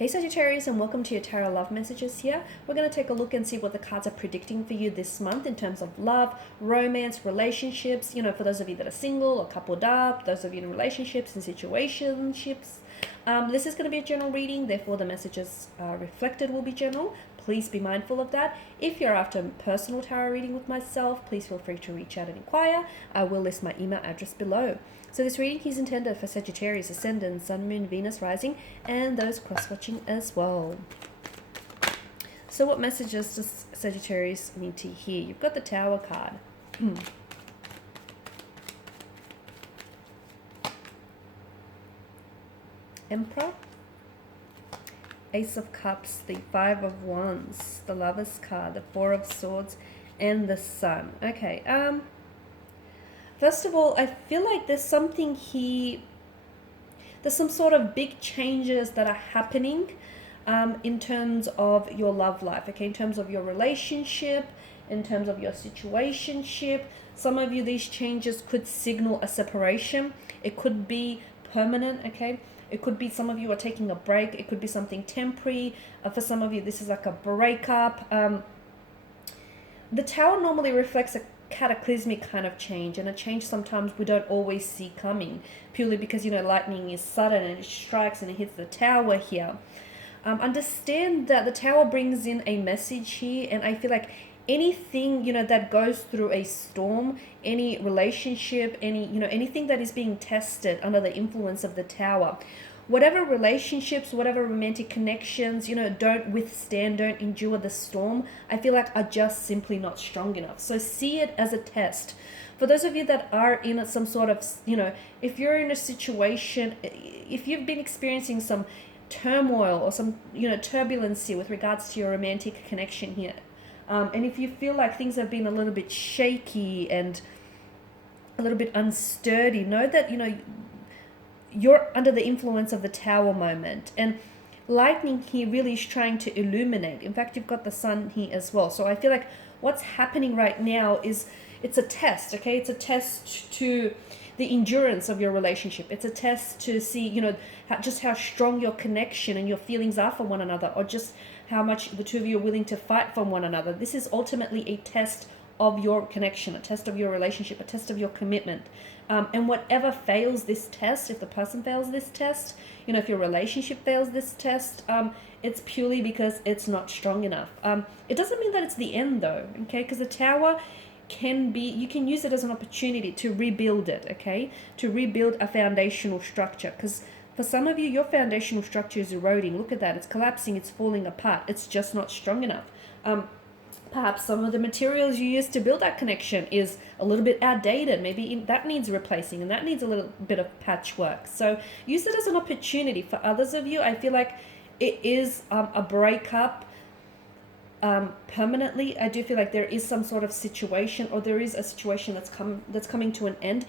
Hey Sagittarius, and welcome to your tarot love messages here. We're going to take a look and see what the cards are predicting for you this month in terms of love, romance, relationships, for those of you that are single or coupled up, those of you in relationships and situationships. This is going to be a general reading, therefore the messages reflected will be general. Please be mindful of that. If you're after a personal tarot reading with myself, please feel free to reach out and inquire. I will list my email address below. So this reading is intended for Sagittarius, Ascendant, Sun, Moon, Venus, Rising, and those cross-watching as well. So what messages does Sagittarius need to hear? You've got the Tower card. Emperor, Ace of Cups, the Five of Wands, the Lover's card, the Four of Swords, and the Sun. Okay, first of all, I feel like there's something here, there's some sort of big changes that are happening in terms of your love life, okay, in terms of your relationship, in terms of your situationship. Some of you, these changes could signal a separation. It could be permanent, okay. It could be some of you are taking a break. It could be something temporary. For some of you, this is like a breakup. The Tower normally reflects a cataclysmic kind of change, and a change sometimes we don't always see coming, purely because lightning is sudden and it strikes and it hits the Tower here. Understand that the Tower brings in a message here, and I feel like anything that goes through a storm, any relationship, anything that is being tested under the influence of the Tower, whatever relationships, whatever romantic connections, don't withstand, don't endure the storm, I feel like are just simply not strong enough. So see it as a test. For those of you that are in some sort of, if you're in a situation, if you've been experiencing some turmoil or some, turbulency with regards to your romantic connection here, and if you feel like things have been a little bit shaky and a little bit unsturdy, know that, you're under the influence of the Tower moment. And lightning here really is trying to illuminate. In fact, you've got the Sun here as well. So I feel like what's happening right now is it's a test, okay? It's a test to the endurance of your relationship. It's a test to see, just how strong your connection and your feelings are for one another, or just how much the two of you are willing to fight for one another. This is ultimately a test of your connection, a test of your relationship, a test of your commitment. And whatever fails this test, if the person fails this test, if your relationship fails this test, it's purely because it's not strong enough. It doesn't mean that it's the end though, okay? Because the Tower can be, you can use it as an opportunity to rebuild it, okay? To rebuild a foundational structure. Because for some of you, your foundational structure is eroding. Look at that. It's collapsing. It's falling apart. It's just not strong enough. Perhaps some of the materials you used to build that connection is a little bit outdated. Maybe that needs replacing, and that needs a little bit of patchwork. So use it as an opportunity. For others of you, I feel like it is a breakup permanently. I do feel like there is some sort of situation, or there is a situation that's coming to an end.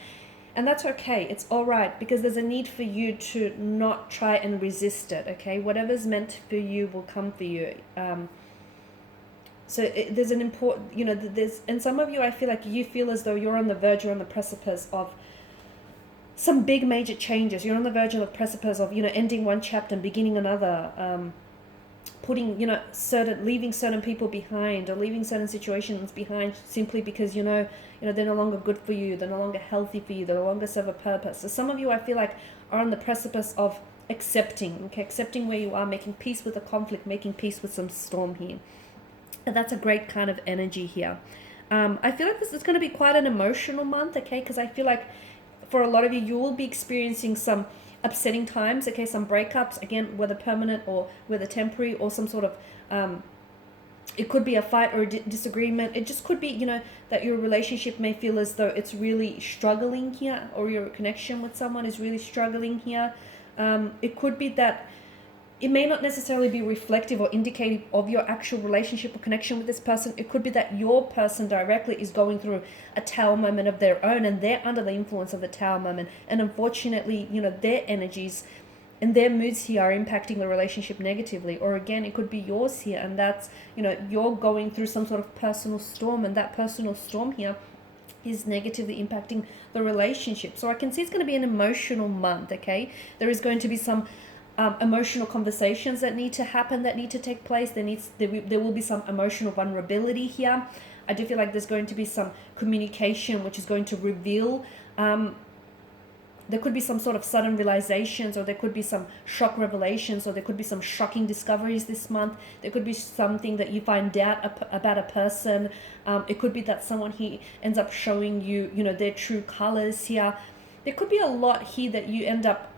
And that's okay. It's all right, because there's a need for you to not try and resist it, okay? Whatever's meant for you will come for you. So there's an important, and some of you, I feel like you feel as though you're on the verge or on the precipice of some big major changes. You're on the verge of the precipice of, ending one chapter and beginning another, putting, leaving certain people behind, or leaving certain situations behind simply because, they're no longer good for you. They're no longer healthy for you. They no longer serve a purpose. So some of you, I feel like, are on the precipice of accepting where you are, making peace with the conflict, making peace with some storm here. And that's a great kind of energy here. I feel like this is going to be quite an emotional month, okay? Because I feel like for a lot of you, you will be experiencing some upsetting times, okay? Some breakups, again, whether permanent or whether temporary, or some sort of, it could be a fight or a disagreement. It just could be, that your relationship may feel as though it's really struggling here, or your connection with someone is really struggling here. It could be that it may not necessarily be reflective or indicative of your actual relationship or connection with this person. It could be that your person directly is going through a Tower moment of their own, and they're under the influence of the Tower moment. And unfortunately, their energies and their moods here are impacting the relationship negatively. Or again, it could be yours here, and that's, you're going through some sort of personal storm, and that personal storm here is negatively impacting the relationship. So I can see it's going to be an emotional month, okay? There is going to be some emotional conversations that need to happen, that need to take place. There will be some emotional vulnerability here. I do feel like there's going to be some communication which is going to reveal, there could be some sort of sudden realizations, or there could be some shock revelations, or there could be some shocking discoveries this month. There could be something that you find out about a person. It could be that someone here ends up showing you, their true colors here. There could be a lot here that you end up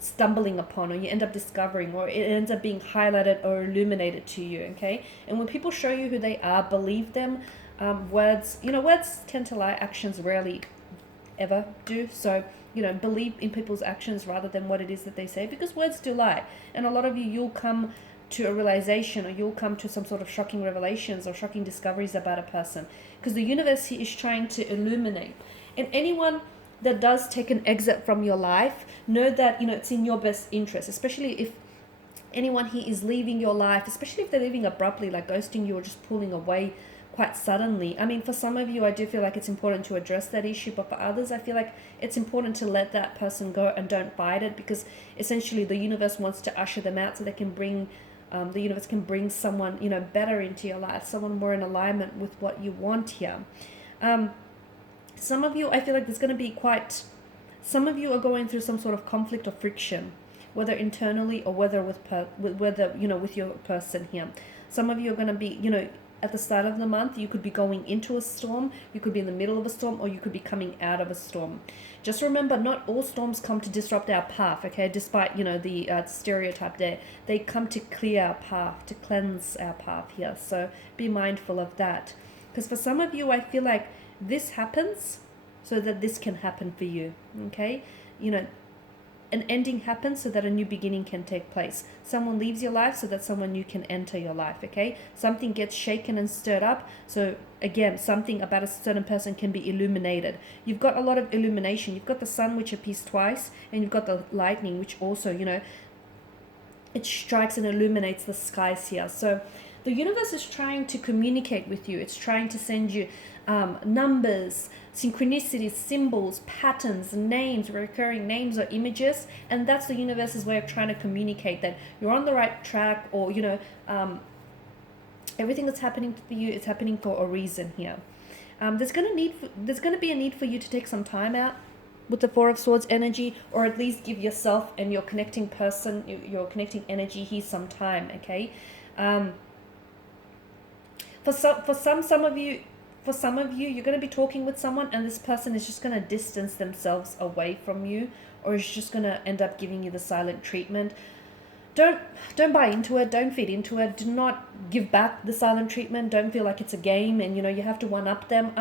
stumbling upon, or you end up discovering, or it ends up being highlighted or illuminated to you, okay? And when people show you who they are, believe them. Words tend to lie, actions rarely ever do. So, believe in people's actions rather than what it is that they say, because words do lie. And a lot of you'll come to a realization, or you'll come to some sort of shocking revelations or shocking discoveries about a person, because the universe here is trying to illuminate. And anyone that does take an exit from your life, know that, it's in your best interest, especially if anyone here is leaving your life, especially if they're leaving abruptly, like ghosting you or just pulling away quite suddenly. I mean, for some of you, I do feel like it's important to address that issue, but for others, I feel like it's important to let that person go and don't fight it, because essentially the universe wants to usher them out so they can bring, the universe can bring someone, better into your life, someone more in alignment with what you want here. Some of you, I feel like there's going to be some of you are going through some sort of conflict or friction, whether internally or whether with your person here. Some of you are going to be, at the start of the month, you could be going into a storm, you could be in the middle of a storm, or you could be coming out of a storm. Just remember, not all storms come to disrupt our path, okay? Despite, the stereotype there. They come to clear our path, to cleanse our path here. So be mindful of that. Because for some of you, I feel like this happens so that this can happen for you, okay? An ending happens so that a new beginning can take place. Someone leaves your life so that someone new can enter your life, okay? Something gets shaken and stirred up. So again, something about a certain person can be illuminated. You've got a lot of illumination. You've got the sun, which appears twice, and you've got the lightning, which also, it strikes and illuminates the skies here. So the universe is trying to communicate with you. It's trying to send you numbers, synchronicities, symbols, patterns, names, recurring names or images, and that's the universe's way of trying to communicate that you're on the right track, or everything that's happening for you is happening for a reason here. There's going to be a need for you to take some time out with the Four of Swords energy, or at least give yourself and your connecting person, your connecting energy here some time, okay? For some of you, you're going to be talking with someone, and this person is just going to distance themselves away from you, or is just going to end up giving you the silent treatment. Don't buy into it. Don't feed into it. Do not give back the silent treatment. Don't feel like it's a game and, you have to one-up them.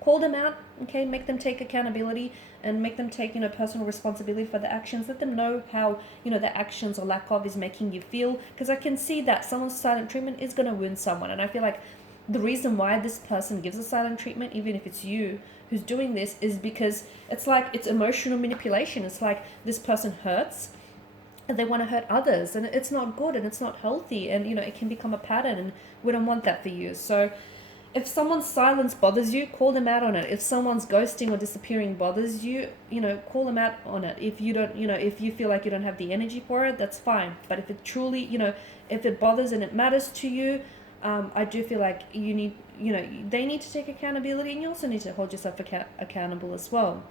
Call them out, okay? Make them take accountability and make them take, personal responsibility for the actions. Let them know how, their actions or lack of is making you feel. Because I can see that someone's silent treatment is going to wound someone. And I feel like the reason why this person gives a silent treatment, even if it's you who's doing this, is because it's like it's emotional manipulation. It's like this person hurts and they want to hurt others, and it's not good and it's not healthy, and it can become a pattern, and we don't want that for you. So if someone's silence bothers you, call them out on it. If someone's ghosting or disappearing bothers you, call them out on it. If you don't, if you feel like you don't have the energy for it, that's fine. But if it truly, if it bothers and it matters to you, I do feel like you need, they need to take accountability, and you also need to hold yourself accountable as well.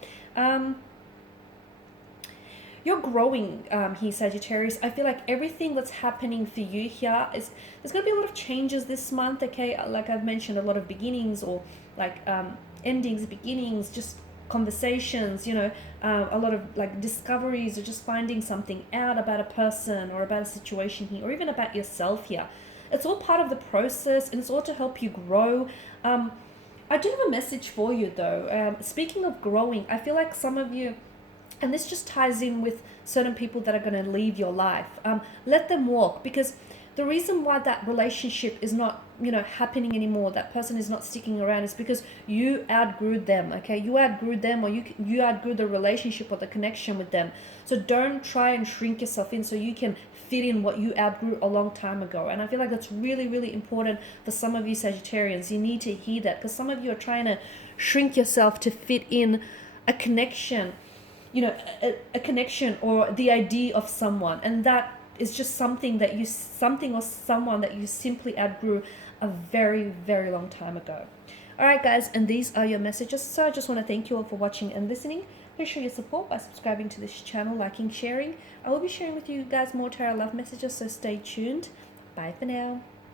You're growing here, Sagittarius. I feel like everything that's happening for you here is, there's going to be a lot of changes this month, okay? Like I've mentioned, a lot of beginnings, or like endings, beginnings, just conversations, a lot of like discoveries, or just finding something out about a person or about a situation here, or even about yourself here. It's all part of the process, and it's all to help you grow. I do have a message for you though. Speaking of growing, I feel like some of you, and this just ties in with certain people that are going to leave your life. Let them walk, because the reason why that relationship is not, happening anymore, that person is not sticking around, is because you outgrew them, okay? You outgrew them, or you outgrew the relationship or the connection with them. So don't try and shrink yourself in so you can fit in what you outgrew a long time ago. And I feel like that's really, really important for some of you Sagittarians. You need to hear that, because some of you are trying to shrink yourself to fit in a connection you know, a connection or the idea of someone, and that is just something that you, something or someone that you simply outgrew a very, very long time ago. All right, guys, and these are your messages. So I just want to thank you all for watching and listening. Please show your support by subscribing to this channel, liking, sharing. I will be sharing with you guys more tarot love messages, so stay tuned. Bye for now.